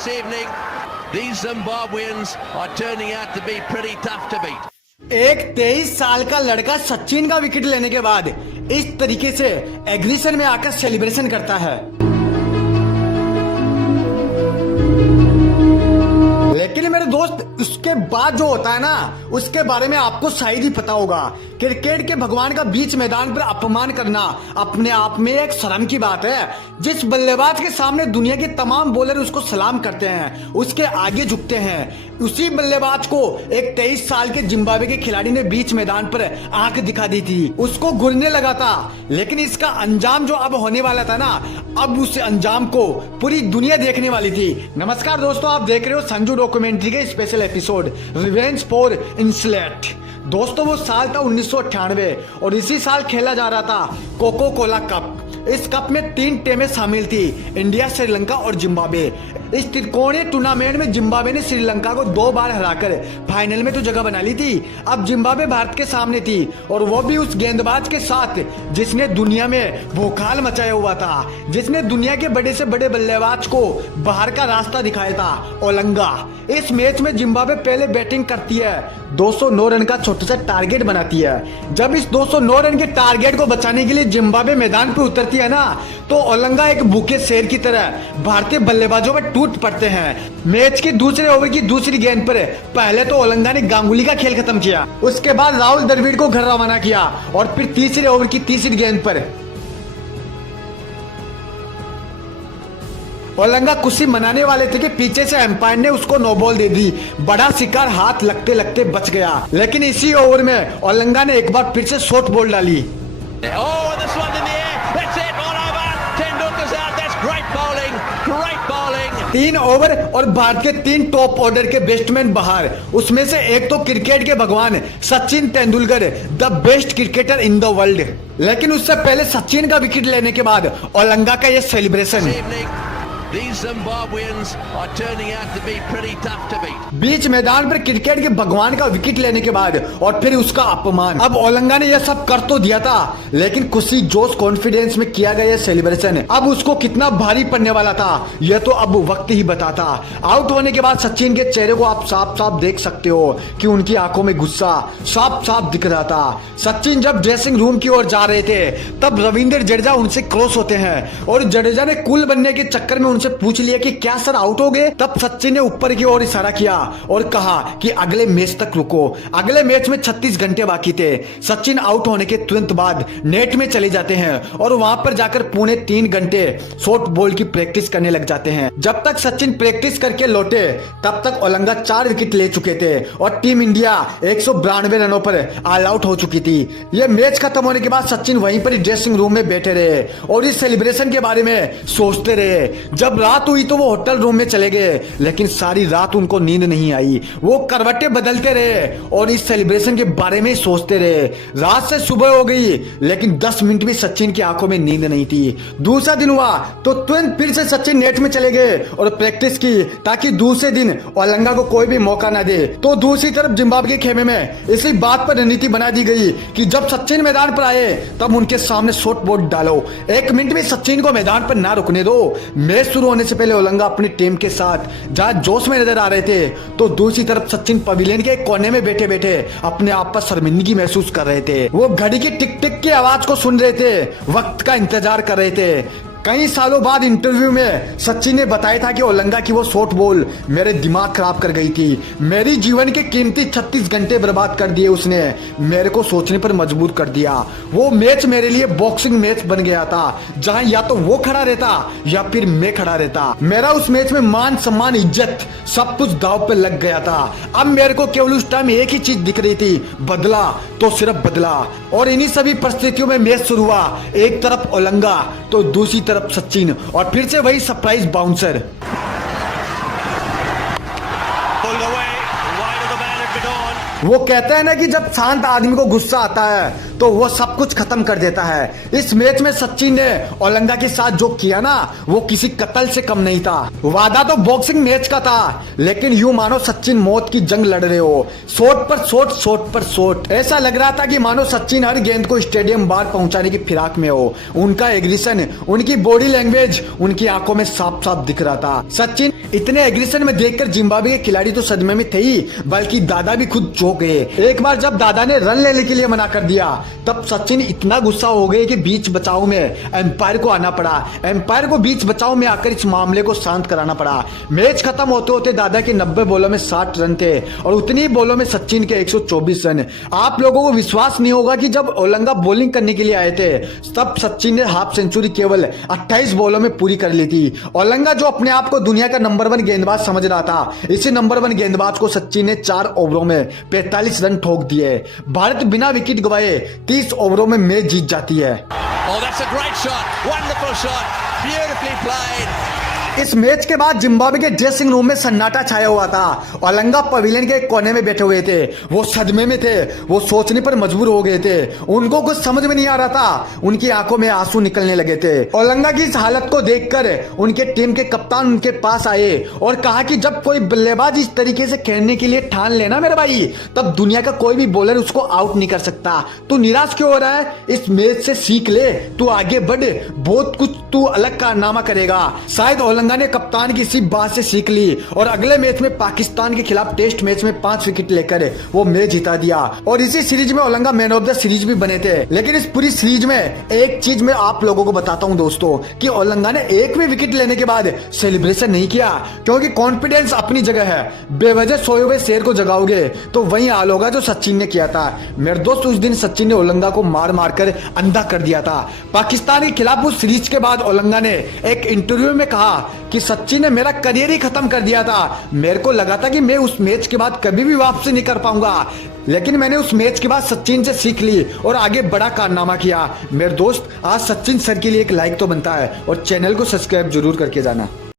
This evening, these Zimbabweans are turning out to be pretty tough to beat. एक 23 साल का लड़का सचिन का विकेट लेने के बाद इस तरीके से एग्रीशन में आकर सेलिब्रेशन करता है। लेकिन मेरे दोस्त, उसके बाद जो होता है ना, उसके बारे में आपको शायद ही पता होगा। क्रिकेट के भगवान का बीच मैदान पर अपमान करना अपने आप में एक शर्म की बात है। जिस बल्लेबाज के सामने दुनिया के तमाम बॉलर उसको सलाम करते हैं, उसके आगे झुकते हैं, उसी बल्लेबाज को एक 23 साल के जिम्बाब्वे के खिलाड़ी ने बीच मैदान पर आंख दिखा दी थी, उसको घुरने लगा था। लेकिन इसका अंजाम जो अब होने वाला था ना, अब उस अंजाम को पूरी दुनिया देखने वाली थी। नमस्कार दोस्तों, आप देख रहे हो संजू डॉक्यूमेंट्री के स्पेशल एपिसोड रिवेंज फॉर इंसलेट। दोस्तों, वो साल था 1998 और इसी साल खेला जा रहा था कोको कोला कप। इस कप में 3 टीमें शामिल थी, इंडिया, श्रीलंका और जिम्बाब्वे। इस त्रिकोणीय टूर्नामेंट में जिम्बाब्वे ने श्रीलंका को 2 बार हराकर फाइनल में तो जगह बना ली थी। अब जिम्बाब्वे भारत के सामने थी, और वो भी उस गेंदबाज के साथ जिसने दुनिया में भूखाल मचाया हुआ था, जिसने दुनिया के बड़े से बड़े बल्लेबाज को बाहर का रास्ता दिखाया था, ओलंगा। इस मैच में जिम्बाब्वे पहले बैटिंग करती है, 209 रन का छोटा सा टारगेट बनाती है। जब इस 209 रन के टारगेट को बचाने के लिए जिम्बाब्वे मैदान पर उतरती है ना, तो ओलंगा एक भूखे शेर की तरह भारतीय बल्लेबाजों पर टूट पड़ते हैं। मैच के दूसरे ओवर की दूसरी गेंद पर पहले तो ओलंगा ने गांगुली का खेल खत्म किया, उसके बाद राहुल द्रविड़ को घर रवाना किया, और फिर तीसरे ओवर की तीसरी गेंद पर ओलंगा खुशी मनाने वाले थे कि पीछे से एम्पायर ने उसको नो बॉल दे दी। बड़ा शिकार हाथ लगते लगते बच गया, लेकिन इसी ओवर में ओलंगा ने एक बार फिर से शॉर्ट बॉल डाली। Oh, this one in the air. That's it. All over. Tendulkar's out. That's great bowling. Great bowling. 3 over और भारत के 3 टॉप ऑर्डर के बैट्समैन बाहर। उसमें से एक तो क्रिकेट के भगवान Sachin Tendulkar, the best cricketer in the world. लेकिन उससे पहले सचिन का विकेट लेने के बाद ओलंगा का ये celebration. These Zimbabweans are turning out to be pretty tough to beat. बीच मैदान पर क्रिकेट के भगवान का विकेट लेने के बाद और फिर उसका अपमान। अब ओलंगा ने यह सब कर तो दिया था, लेकिन खुशी जोश कॉन्फिडेंस में किया गया सेलिब्रेशन अब उसको कितना भारी पड़ने वाला था, यह तो अब वक्त ही बताता। आउट होने के बाद सचिन के चेहरे को आप साफ साफ देख सकते हो कि उनकी आंखों में गुस्सा साफ साफ दिख रहा था। सचिन जब ड्रेसिंग रूम की ओर जा रहे थे, तब रविंद्र जडेजा उनसे क्रॉस होते हैं, और जडेजा ने कूल बनने के चक्कर में से पूछ लिया कि क्या सर आउट हो गए। तब सचिन ने ऊपर की ओर इशारा किया और कहा कि अगले मैच तक रुको। अगले मैच में 36 घंटे बाकी थे। सचिन आउट होने के तुरंत बाद नेट में चले जाते हैं और वहां पर जाकर पौने 3 घंटे शॉर्ट बॉल की प्रैक्टिस करने लग जाते हैं। जब तक सचिन प्रैक्टिस करके लौटे, तब तक ओलंगा 4 विकेट ले चुके थे और टीम इंडिया 192 रनों पर ऑल आउट हो चुकी थी। यह मैच खत्म होने के बाद सचिन वहीं पर ड्रेसिंग रूम में बैठे रहे और इस सेलिब्रेशन के बारे में सोचते रहे। जब रात हुई तो वो होटल रूम में चले गए, लेकिन सारी रात उनको नींद नहीं आई। वो करवटें बदलते रहे और इस सेलिब्रेशन के बारे में सोचते रहे। रात से सुबह हो गई, लेकिन 10 मिनट भी सचिन की आंखों में नींद नहीं थी। दूसरा दिन हुआ तो तुरंत फिर से सचिन नेट में चले गए और प्रैक्टिस की, ताकि दूसरे दिन ओलंगा को कोई भी मौका न दे। तो दूसरी तरफ जिम्बाब्वे के खेमे में इसी बात पर रणनीति बना दी गई कि जब सचिन मैदान पर आए, तब उनके सामने शॉर्ट बॉल डालो। 1 मिनट भी सचिन को मैदान पर ना रुकने दो। मैच शुरू होने से पहले ओलंगा अपनी टीम के साथ जहां जोश में नजर आ रहे थे, तो दूसरी तरफ सचिन पवेलियन के कोने में बैठे बैठे अपने आप पर शर्मिंदगी महसूस कर रहे थे। वो घड़ी की टिक टिक की आवाज को सुन रहे थे, वक्त का इंतजार कर रहे थे। कई सालों बाद इंटरव्यू में सचिन ने बताया था कि ओलंगा की वो शॉर्ट बॉल मेरे दिमाग खराब कर गई थी। मेरी जीवन के कीमती 36 घंटे बर्बाद कर दिए उसने, मेरे को सोचने पर मजबूर कर दिया। वो मैच मेरे लिए बॉक्सिंग मैच बन गया था, जहां या तो वो खड़ा रहता या फिर मैं खड़ा रहता। मेरा उस मैच में मान सम्मान इज्जत सब कुछ दांव पे लग गया था। अब मेरे को केवल उस टाइम एक ही चीज दिख रही थी, बदला तो सिर्फ बदला। और इन्हीं सभी परिस्थितियों में मैच शुरू हुआ। एक तरफ ओलंगा तो दूसरी तरफ सचिन, और फिर से वही surprise bouncer. Pulled away, wide of the man had been on. वो कहते हैं ना कि जब शांत आदमी को गुस्सा आता है तो वो सब कुछ खत्म कर देता है। इस मैच में सचिन ने ओलंगा के साथ जो किया ना वो किसी कत्ल से कम नहीं था। वादा तो बॉक्सिंग मैच का था लेकिन यूं मानो सचिन मौत की जंग लड़ रहे हो, शॉट पर शॉट, शॉट पर शॉट। ऐसा लग रहा था कि मानो सचिन हर गेंद को स्टेडियम बाहर पहुंचाने की फिराक में हो। उनका एग्रेशन, उनकी बॉडी लैंग्वेज, उनकी आंखों में साफ साफ दिख रहा था। सचिन इतने एग्रेशन में देखकर जिम्बाब्वे के खिलाड़ी तो सदमे में थे ही, बल्कि दादा भी खुद चौंक गए। एक बार जब दादा ने रन लेने के लिए मना कर दिया तब सचिन इतना गुस्सा हो गए कि बीच बचाव में एम्पायर को आना पड़ा। एम्पायर को बीच बचाव में आकर इस मामले को शांत कराना पड़ा। मैच खत्म होते होते दादा के 90 बॉलों में 60 रन थे और उतनी ही बॉलों में सचिन के 124 रन। आप लोगों को विश्वास नहीं होगा कि जब ओलंगा बॉलिंग करने के लिए आए थे तब सचिन ने हाफ सेंचुरी केवल 28 बॉलों में पूरी कर ली थी। ओलंगा जो अपने आप को दुनिया का नंबर 1 गेंदबाज समझ रहा था, इसी नंबर 1 गेंदबाज को सचिन ने 4 ओवरों में 45 रन ठोक दिए। भारत बिना विकेट गवाए 30 ओवरों में मैच जीत जाती है। Oh, that's a great shot. Wonderful shot. Beautifully played. इस मैच के बाद जिम्बाब्वे के ड्रेसिंग रूम में सन्नाटा छाया हुआ था। ओलंगा पवेलियन के कोने में बैठे हुए थे, वो सदमे में थे, वो सोचने पर मजबूर हो गए थे। उनको कुछ समझ में नहीं आ रहा था, उनकी आंखों में आंसू निकलने लगे थे। ओलंगा की इस हालत को देखकर उनके टीम के कप्तान उनके पास आए और कहा कि जब कोई बल्लेबाज इस तरीके से खेलने के लिए ठान लेना मेरे भाई, तब दुनिया का कोई भी बॉलर उसको आउट नहीं कर सकता। तू निराश क्यों हो रहा है? इस मैच से सीख ले, तू आगे बढ़, बहुत कुछ तू अलग कारनामा करेगा। शायद ओलंगा ने कप्तान की इसी बात से सीख ली और अगले मैच में पाकिस्तान के खिलाफ टेस्ट मैच में 5 विकेट लेकर वो मैच जिता दिया और इसी सीरीज में Olonga man of the series भी बने थे। लेकिन इस पूरी सीरीज में एक चीज मैं आप लोगों को बताता हूं दोस्तों कि ओलंगा ने एक भी विकेट लेने के बाद सेलिब्रेशन नहीं किया, क्योंकि कॉन्फिडेंस अपनी जगह है। बेवजह सोए हुए शेर को जगाओगे तो वही हाल होगा जो सचिन ने किया था। मेरे दोस्त, उस दिन सचिन ने ओलंगा को मार मार कर अंधा कर दिया था। पाकिस्तान के खिलाफ उस सीरीज के बाद ओलंगा ने एक इंटरव्यू में कहा कि सचिन ने मेरा करियर ही खत्म कर दिया था। मेरे को लगा था कि मैं उस मैच के बाद कभी भी वापसी नहीं कर पाऊंगा, लेकिन मैंने उस मैच के बाद सचिन से सीख ली और आगे बड़ा कारनामा किया। मेरे दोस्त, आज सचिन सर के लिए एक लाइक तो बनता है और चैनल को सब्सक्राइब जरूर करके जाना।